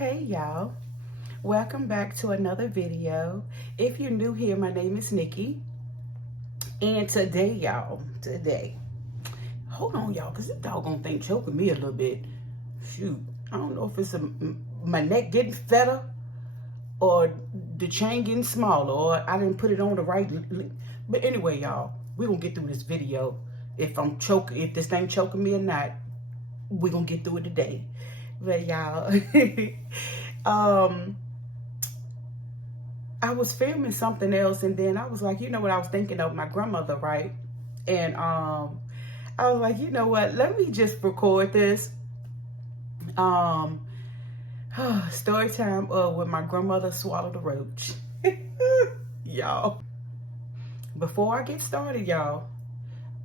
Hey y'all, welcome back to another video. If you're new here, my name is Nikki, and today y'all, hold on y'all, because this doggone thing choking me a little bit. Shoot, I don't know if it's my neck getting fatter or the chain getting smaller or I didn't put it on the right. But anyway y'all, we're gonna get through this video. If this thing choking me or not, we're gonna get through it today. But y'all, I was filming something else, and then I was like, you know what, I was thinking of my grandmother, right? And I was like, you know what, let me just record this story time with my grandmother swallowed a roach. Y'all, before I get started, y'all,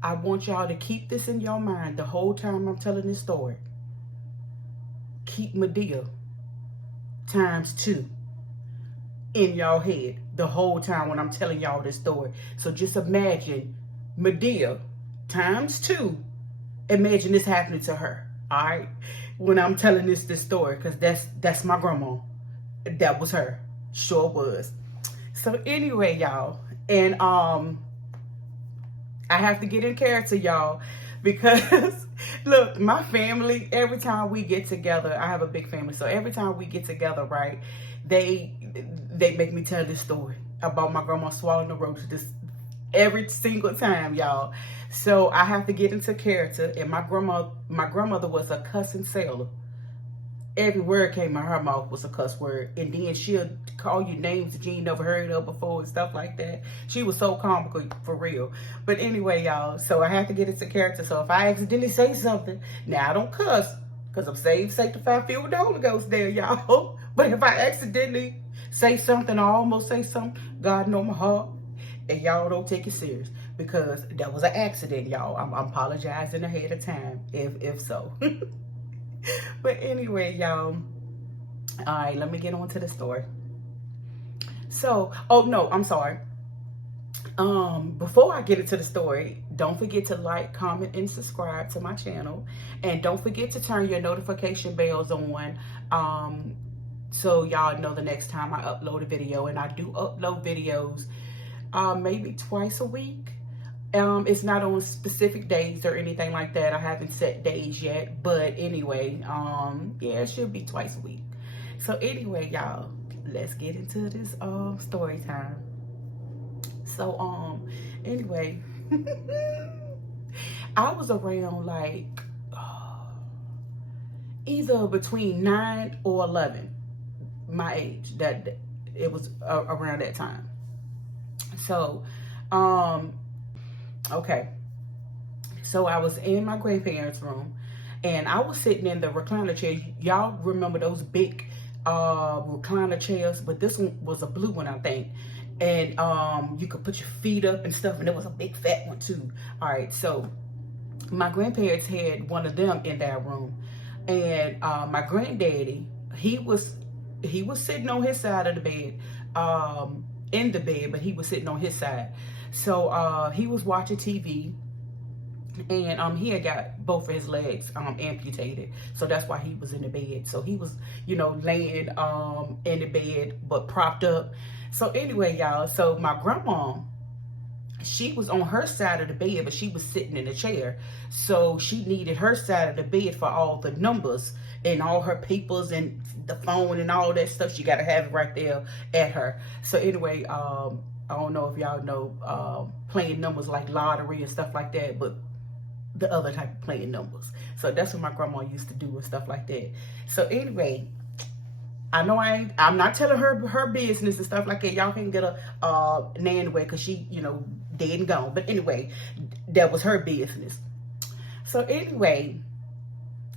I want y'all to keep this in your mind the whole time I'm telling this story. Keep Madea ×2 in y'all head the whole time when I'm telling y'all this story. So just imagine Madea ×2. Imagine this happening to her, all right? When I'm telling this story, because that's my grandma. That was her. Sure was. So anyway, y'all, and I have to get in character, y'all, because look, my family, every time we get together, I have a big family, so every time we get together, right, they make me tell this story about my grandma swallowing the roach this every single time, y'all. So I have to get into character, and my grandmother was a cussing sailor. Every word came out of her mouth was a cuss word. And then she'll call you names that you ain't never heard of before and stuff like that. She was so comical, for real. But anyway, y'all, so I have to get into character. So if I accidentally say something, now I don't cuss, because I'm saved, sanctified, filled with the Holy Ghost there, y'all. But if I accidentally say something or almost say something, God know my heart, and y'all don't take it serious, because that was an accident, y'all. I'm apologizing ahead of time, if so. But anyway, y'all, all right, let me get on to the story. So, oh no, I'm sorry. Before I get into the story, don't forget to like, comment, and subscribe to my channel, and don't forget to turn your notification bells on, so y'all know the next time I upload a video. And I do upload videos maybe twice a week. It's not on specific days or anything like that. I haven't set days yet, but anyway, yeah, it should be twice a week. So anyway, y'all, let's get into this story time. So anyway, I was around like either between 9 or 11, my age. That it was around that time. So okay, so I was in my grandparents' room, and I was sitting in the recliner chair. Y'all remember those big recliner chairs, but this one was a blue one, I think. And you could put your feet up and stuff, and it was a big fat one too. All right, so my grandparents had one of them in that room, and my granddaddy, he was sitting on his side of the bed, in the bed, but he was sitting on his side. So he was watching TV, and he had got both of his legs amputated, so that's why he was in the bed. So he was, you know, laying in the bed but propped up. So anyway, y'all, so my grandma, she was on her side of the bed, but she was sitting in a chair, so she needed her side of the bed for all the numbers and all her papers and the phone and all that stuff. She got to have it right there at her. So anyway, I don't know if y'all know playing numbers like lottery and stuff like that, but the other type of playing numbers. So that's what my grandma used to do and stuff like that. So anyway, I know I'm not telling her business and stuff like that. Y'all can't get a nan away, because she, you know, dead and gone. But anyway, that was her business. So anyway,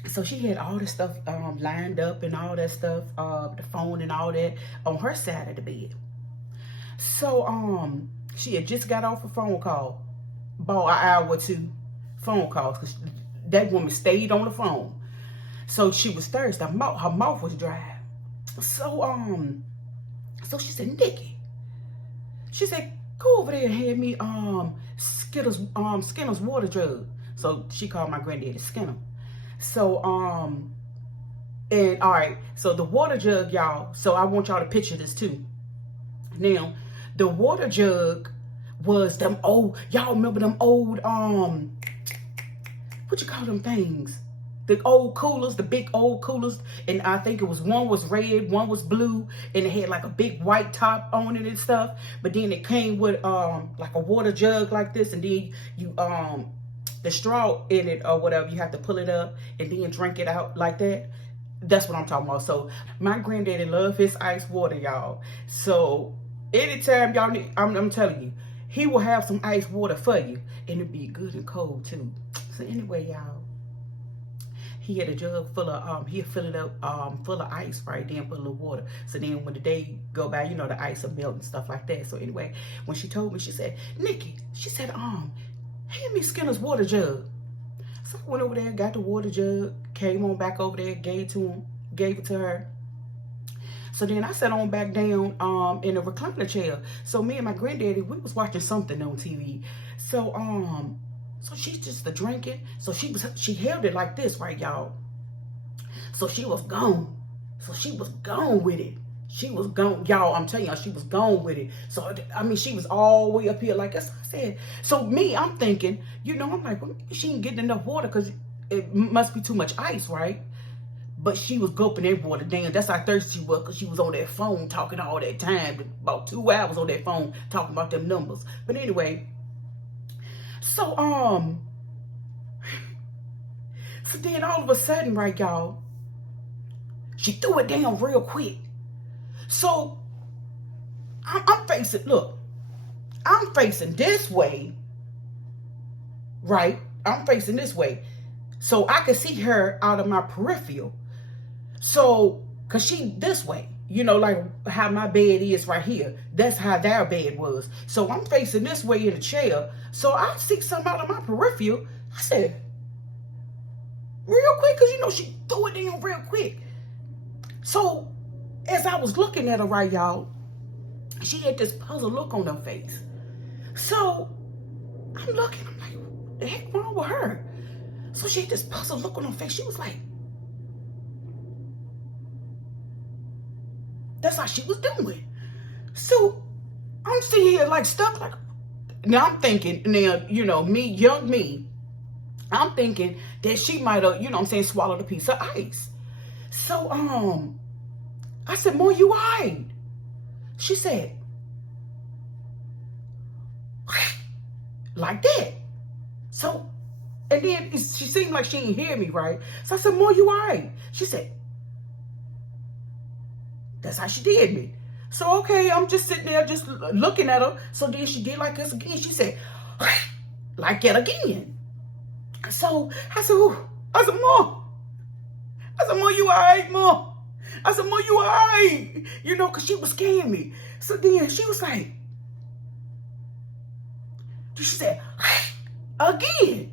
so she had all this stuff lined up and all that stuff, the phone and all that on her side of the bed. So she had just got off a phone call, about an hour or two phone calls, because that woman stayed on the phone. So she was thirsty. Her mouth was dry. So she said, Nikki, she said, go over there and hand me Skinner's water jug. So she called my granddaddy Skinner. So And all right, so the water jug, y'all. So I want y'all to picture this too. Now, the water jug was them old, y'all remember them old, what you call them things? The old coolers, the big old coolers. And I think it was, one was red, one was blue, and it had like a big white top on it and stuff. But then it came with like a water jug like this, and then you the straw in it or whatever, you have to pull it up and then drink it out like that. That's what I'm talking about. So my granddaddy loved his ice water, y'all. So anytime y'all need, I'm telling you, he will have some ice water for you, and it'd be good and cold too. So anyway, y'all, he had a jug full of he'd fill it up full of ice, right? Then put a little water. So then when the day go by, you know, the ice will melt and stuff like that. So anyway, when she told me, she said, Nikki, she said, hand me Skinner's water jug. So I went over there, got the water jug, came on back over there, gave it to her. So then I sat on back down in a recliner chair. So me and my granddaddy, we was watching something on TV. So so she's just drinking. So she held it like this, right, y'all? So she was gone. So she was gone with it. She was gone, y'all. I'm telling y'all, she was gone with it. So I mean, she was all the way up here, like I said. So me, I'm thinking, you know, I'm like, well, she ain't getting enough water because it must be too much ice, right? But she was gulping that water down. That's how thirsty she was, because she was on that phone talking all that time, about 2 hours on that phone talking about them numbers. But anyway, so so then all of a sudden, right, y'all, she threw it down real quick. So I'm facing, look, I'm facing this way, right? I'm facing this way. So I could see her out of my peripheral. So, cause she this way, you know, like how my bed is right here. That's how their bed was. So I'm facing this way in the chair. So I see something out of my peripheral. I said, real quick, cause you know, she threw it in real quick. So as I was looking at her, right, y'all, she had this puzzled look on her face. So I'm looking, I'm like, what the heck wrong with her? So she had this puzzled look on her face. She was like, that's how she was doing. So I'm sitting here like stuck, like, now I'm thinking, now, you know, me, young me, I'm thinking that she might have, you know what I'm saying, swallowed a piece of ice. So, I said, Mom, you all right? She said, like that. So, and then she seemed like she didn't hear me, right? So I said, Mom, you all right? She said, that's how she did me. So, okay, I'm just sitting there just looking at her. So then she did like this again. She said, like that again. So I said, Mom. I said, Mom, you all right, Mom? I said, Mom, you all right? You know, because she was scaring me. So then she was like, she said, again.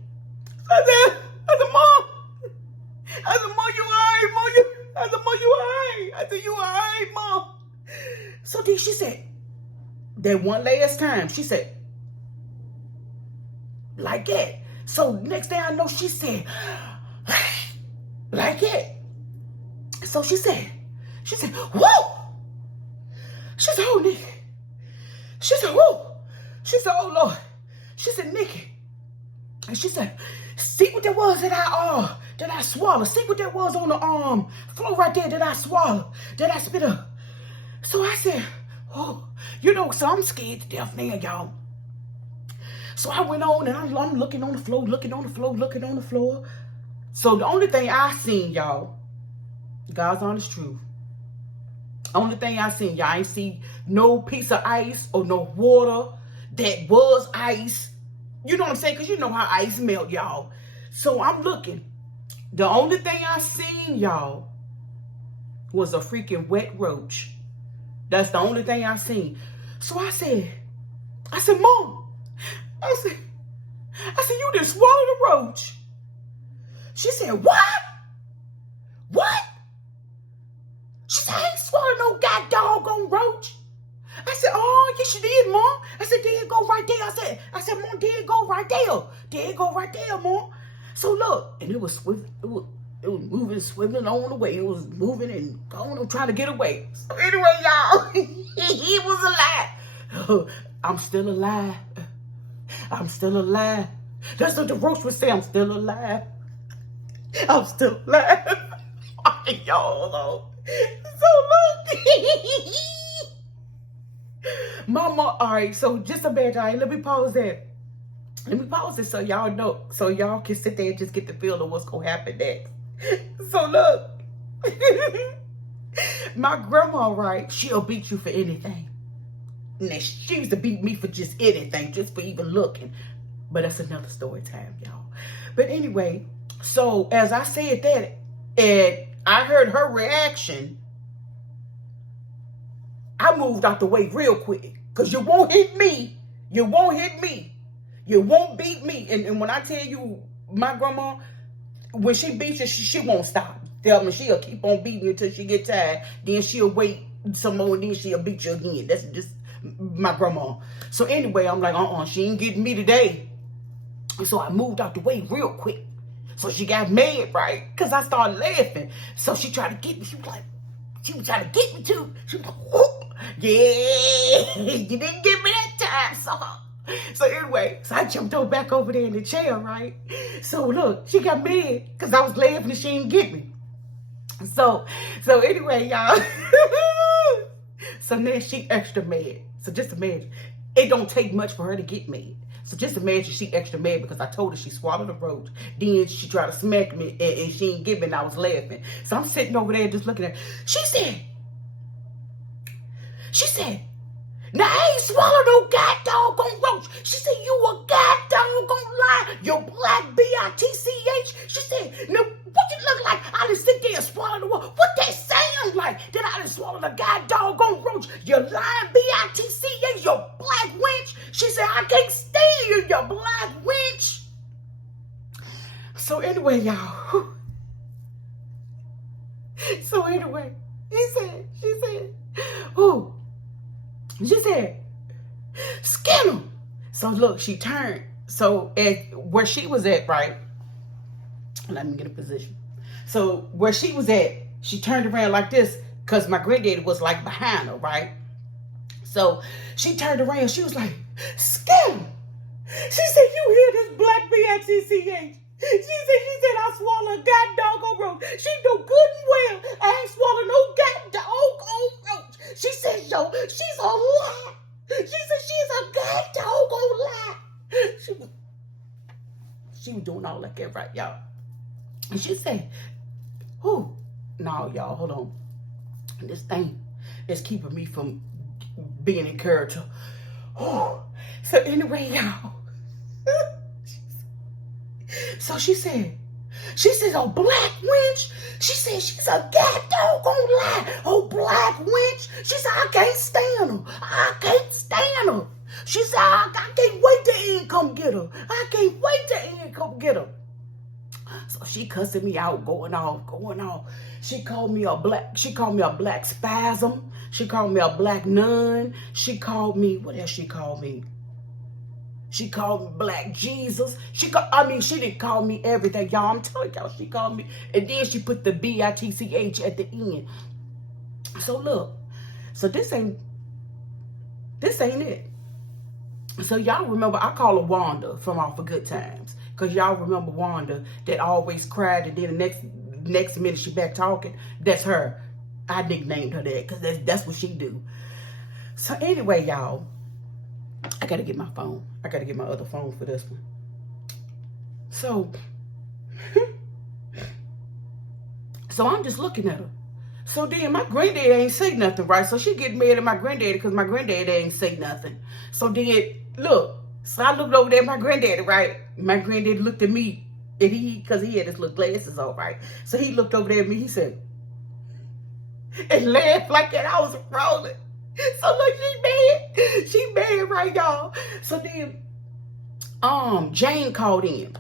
I said, Mom. I said, Mom, you all right, Mom? I said, Mom, you all right? I said, you all right, Mom? So then she said, that one last time, she said, like that. So next thing I know, she said, like that. So she said, whoa! She said, oh, Nikki. She said, whoa! She said, oh, Lord. She said, Nikki. And she said, see what that was that I swallowed. See what that was on the floor right there that I swallowed, that I spit up. So I said, oh, you know, so I'm scared to death now, y'all. So I went on and I'm looking on the floor, looking on the floor. So the only thing I seen, y'all, God's honest truth. Only thing I seen, y'all, I ain't see no piece of ice or no water that was ice. You know what I'm saying? Because you know how ice melt, y'all. So I'm looking. The only thing I seen, y'all, was a freaking wet roach. That's the only thing I seen. So I said, Mom, I said, you done swallowed a roach. She said, what? What? She said, I ain't swallowed no goddamn roach. I said, oh, yes, you did, Mom. I said, there it go right there. I said, Mom, there it go right there. There it go right there, Mom. So look, and it was It was moving, swimming on the way. It was moving and going, trying to get away. So anyway, y'all, he was alive. I'm still alive. I'm still alive. That's what the roach would say. I'm still alive. I'm still alive. Y'all, hold on. So look. Mama, all right, so just imagine, all right, let me pause that. Let me pause it so y'all know, so y'all can sit there and just get the feel of what's going to happen next. So look, my grandma, right, she'll beat you for anything. Now, she used to beat me for just anything, just for even looking. But that's another story time, y'all. But anyway, so as I said that, and I heard her reaction, I moved out the way real quick. Because you won't hit me. You won't hit me. You won't beat me. And when I tell you, my grandma, when she beats you, she won't stop. Tell me, she'll keep on beating you until she get tired. Then she'll wait some more, and then she'll beat you again. That's just my grandma. So anyway, I'm like, she ain't getting me today. And so I moved out the way real quick. So she got mad, right? Because I started laughing. So she tried to get me. She was trying to get me too. She was like, whoop. Yeah, you didn't get me that time, sucker. So anyway, so I jumped back over there in the chair, right? So look, she got mad because I was laughing and she didn't get me. So anyway, y'all. So now she extra mad. So just imagine, it don't take much for her to get mad. So just imagine she extra mad because I told her she swallowed a roach. Then she tried to smack me and she didn't get me and I was laughing. So I'm sitting over there just looking at her. She said, now I ain't swallowed no goddamn roach. She said, you a goddamn lie. You're black B-I-T-C-H. She said, now what you look like? I done sit there and swallow the roach. What that sound like? That I done swallowed a goddamn roach. You lying B-I-T-C-H. You black wench. She said, I can't stand you, you black wench. So anyway, y'all. So anyway, she said, skin him. So look, she turned. So at where she was at, right? Let me get a position. So where she was at, she turned around like this because my granddaddy was like behind her, right? So she turned around. She was like, skin him. She said, you hear this black B-I-T-C-H. She said, I swallowed a goddamn roach. She knew good and well I ain't swallowed no goddamn roach. She said, yo, she's a lie. She said, she's a goddamn lie. She was doing all like that, right, y'all? And she said, no, y'all, hold on. This thing is keeping me from being in character. So anyway, y'all. So she said, oh, black wench. She said, she's a goddamn lie. Oh, black wench. She said, I can't stand her. I can't stand her. She said, I can't wait till Ian come get her. I can't wait till Ian come get her. So she cussing me out, going off. She called me a black spasm. She called me a black nun. She called me, what else she called me? She called me Black Jesus. She didn't call me everything, y'all. I'm telling y'all, she called me. And then she put the B-I-T-C-H at the end. So look. So this ain't it. So y'all remember, I call her Wanda from Off of Good Times. Because y'all remember Wanda that always cried and then the next minute she back talking. That's her. I nicknamed her that because that's what she do. So anyway, y'all. I gotta get my phone. I gotta get my other phone for this one. So I'm just looking at her. So then my granddad ain't say nothing, right? So she get mad at my granddaddy because my granddaddy ain't say nothing. So then, look. So I looked over there at my granddaddy, right? My granddaddy looked at me, and because he had his little glasses on, right? So he looked over there at me, he said, and laughed like that. I was rolling. So look, she mad, right, y'all? So then, Jane called in.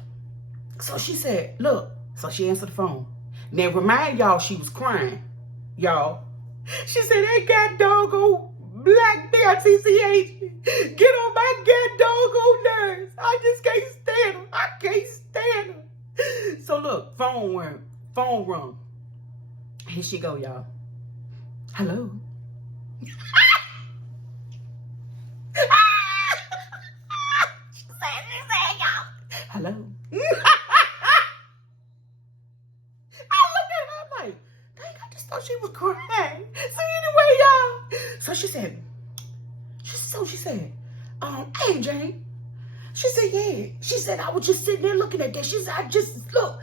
So she said, look. So she answered the phone. Now remind y'all she was crying, y'all. She said, that god doggone black B-I-T-C-H get on my god doggone nerves. I just can't stand her. I can't stand her. So look, phone rang. Phone rung. Here she go, y'all. Hello. She said, y'all. Hello. I looked at her, I'm like, dang, I just thought she was crying. So anyway, y'all. So she said, hey, Jane. She said, yeah. She said, I was just sitting there looking at that. She said, I just got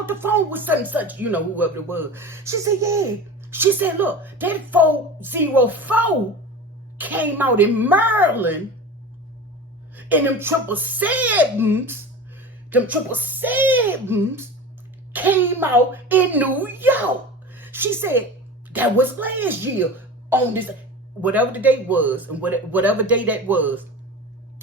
off the phone with such and such, you know, whoever it was. She said, yeah. She said, look, that 404 came out in Maryland, and them 777s came out in New York. She said, that was last year on this, whatever the date was, and whatever day that was,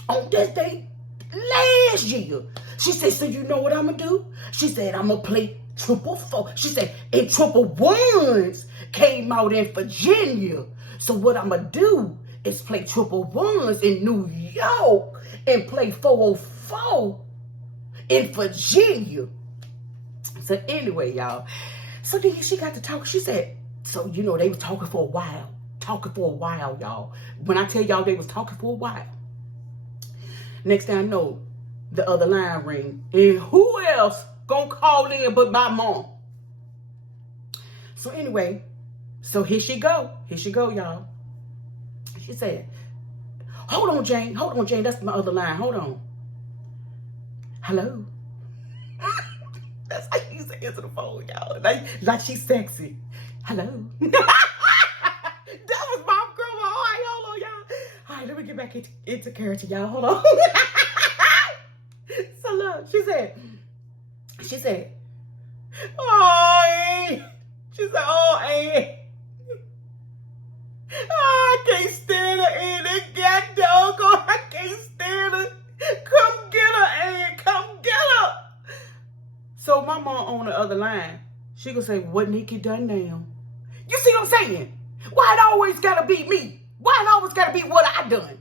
on this day last year. She said, so you know what I'm going to do? She said, I'm going to play 444. She said, and 111s came out in Virginia. So what I'm going to do is play 111s in New York and play 404 in Virginia. So anyway, y'all. So then she got to talk. She said, so, you know, they was talking for a while. Y'all. When I tell y'all they was talking for a while. Next thing I know, the other line ring. And who else gonna call in but my mom? So anyway, so here she go, y'all. She said, hold on, Jane. That's my other line. Hold on. Hello. That's how she used to answer the phone, y'all. Like she's sexy. Hello. That was my girl. All right, hold on, y'all. All right, let me get back into character, y'all. Hold on. So look, she said, oh, Aunt. She said, oh, Aunt. Oh, I can't stand her, Aunt. That god doggone, I can't stand her. Come get her, Aunt. Come get her. So my mom on the other line, she gonna say, what Nikki done now? You see what I'm saying? Why it always gotta be me? Why it always gotta be what I done?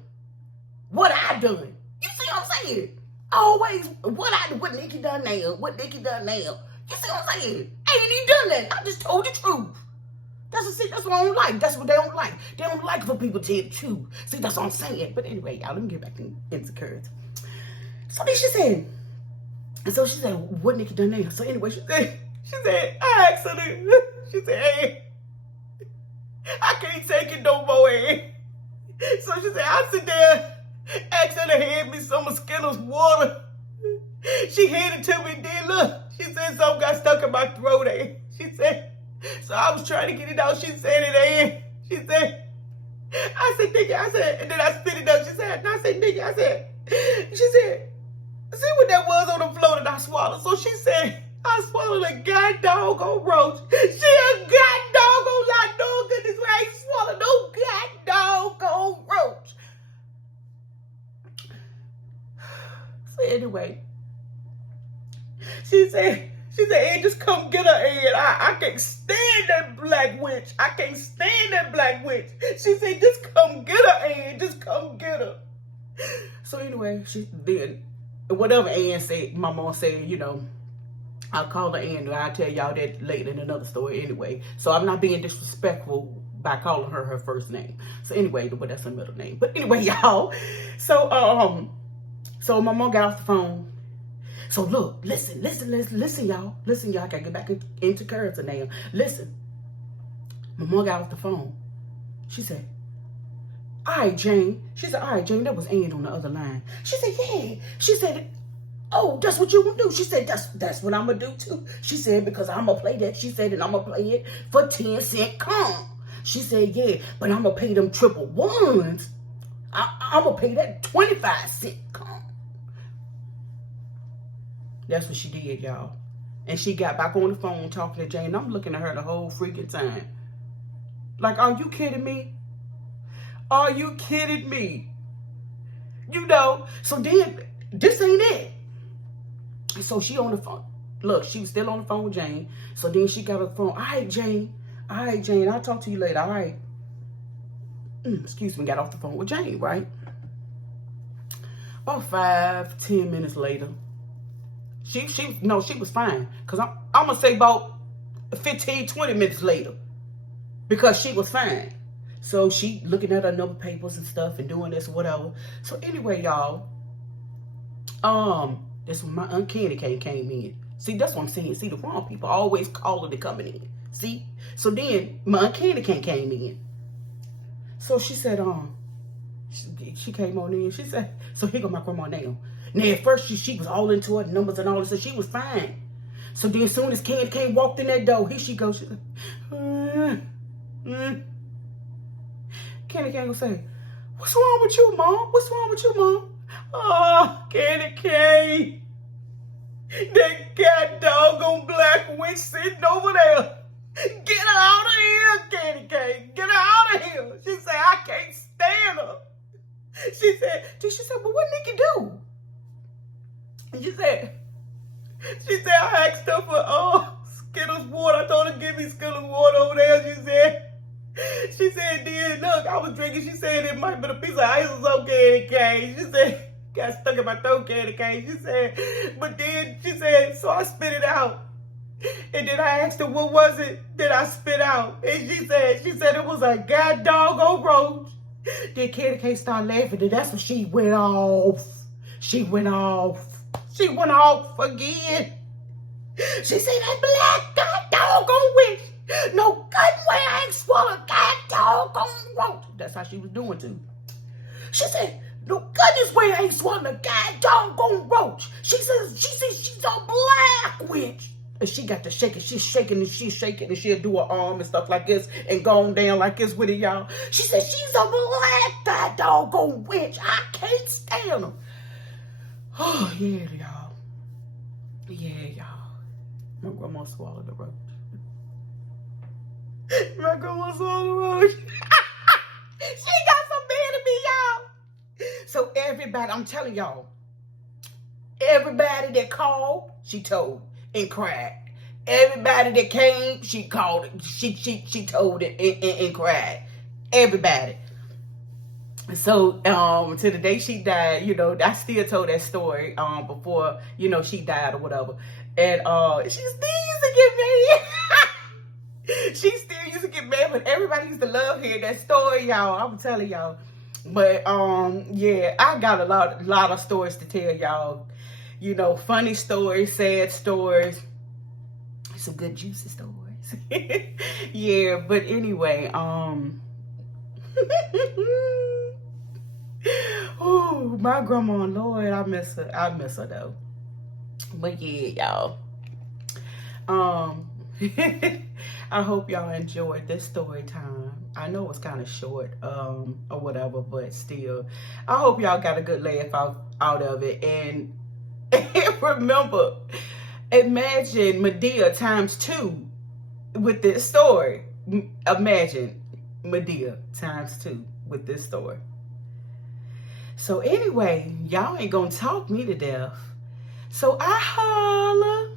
You see what I'm saying? Always what Nikki done now? You see what I'm saying? Ain't he done that? I just told the truth. That's what I don't like. That's what they don't like. They don't like for people to tell the truth. See, that's what I'm saying. But anyway, y'all, let me get back into character. So then she said, what Nikki done now? So anyway, she said, I asked her, she said, hey, I can't take it no more, eh? So she said, I sit there, asked her to hand me some of Skinner's water. She handed it to me, then look, she said something got stuck in my throat, eh? She said, so I was trying to get it out. She said it, eh? She said, I said, nigga, and then I spit it out. She said, she said, see what that was on the floor that I swallowed. So she said, I swallowed a god doggone roach. She a god doggone lot. No goodness, I ain't swallowed no god doggone roach. So anyway, she said, hey, just come get her, Ed. I can't stand that black witch. She said, just come get her, Ed. Just come get her. So anyway, she did whatever Ann said, my mom said, you know, I'll call her Ann. I'll tell y'all that later in another story anyway. So I'm not being disrespectful by calling her first name. So anyway, but that's her middle name. But anyway, y'all. So my mom got off the phone. So look, listen, y'all. Listen, y'all. I gotta get back into character now. Listen. My mom got off the phone. She said, all right, Jane. She said, all right, Jane, that was Ann on the other line. She said, yeah. She said, oh, that's what you gonna do. She said, that's what I'm gonna do too. She said, because I'm gonna play that. She said, and I'm gonna play it for 10 cents come. She said, yeah, but I'm gonna pay them 111s. I'm gonna pay that 25 cents come. That's what she did, y'all. And she got back on the phone talking to Jane. I'm looking at her the whole freaking time. Like, are you kidding me? Are you kidding me? You know, so then, this ain't it. So she on the phone. Look, she was still on the phone with Jane. So then she got her phone. All right, Jane, I'll talk to you later. All right. Excuse me, got off the phone with Jane, right? About 5-10 minutes later, No, she was fine. Because I'm going to say about 15, 20 minutes later. Because she was fine. So she looking at her number papers and stuff and doing this or whatever. So anyway, y'all, that's when my Aunt Candy came in. See, that's what I'm saying. See, the wrong people always calling and coming in. See? So then my Aunt Candy came in. So she said, she came on in. She said, so here go my grandma now. Now at first she was all into her numbers and all this, so she was fine. So then as soon as Candy walked in that door, here she goes. She said, Candy gonna say, what's wrong with you, Mom? What's wrong with you, Mom? Oh, Candy. That god doggone black witch sitting over there. Get her out of here, Candy. Get her out of here. She said, I can't stand her. She said, well, what Nikki do? And she said, I asked her for Skittles water. I told her to give me Skittles water over there. She said, then look, I was drinking. She said it might have been a piece of ice or something, Candy cane. She said, got stuck in my throat, Candy cane. She said, but then she said, so I spit it out. And then I asked her, what was it that I spit out? And she said it was a god doggone roach. Then Candy cane started laughing, and that's when she went off. She went off again. She said, that black god doggone witch. No good way I ain't swallowed god doggone roach. That's how she was doing too. She said, no goodness way I ain't swallowed a god doggone roach. She says she's a black witch. And she got to shaking. She's shaking and she'll do her arm and stuff like this and going down like this with it, y'all. She said she's a black god doggone witch. I can't stand her. Oh, yeah, y'all. Yeah, y'all. My grandma swallowed the roach. My grandma swallowed the roach. She got so mad at me, y'all. So everybody, I'm telling y'all, everybody that called, she told and cried. Everybody that came, she called it. She told it and cried. Everybody. So to the day she died, I still told that story before she died or whatever. And she still used to get mad. She still used to get mad, but everybody used to love hearing that story, y'all. I'm telling y'all. But yeah, I got a lot of stories to tell y'all. Funny stories, sad stories, some good juicy stories. Yeah, but anyway, oh, my grandma, Lord, I miss her though. But yeah, y'all. I hope y'all enjoyed this story time. I know it's kind of short, or whatever, but still, I hope y'all got a good laugh out of it. And remember, imagine Madea ×2 with this story. Imagine Madea ×2 with this story. So anyway, y'all ain't gonna talk me to death. So I holla.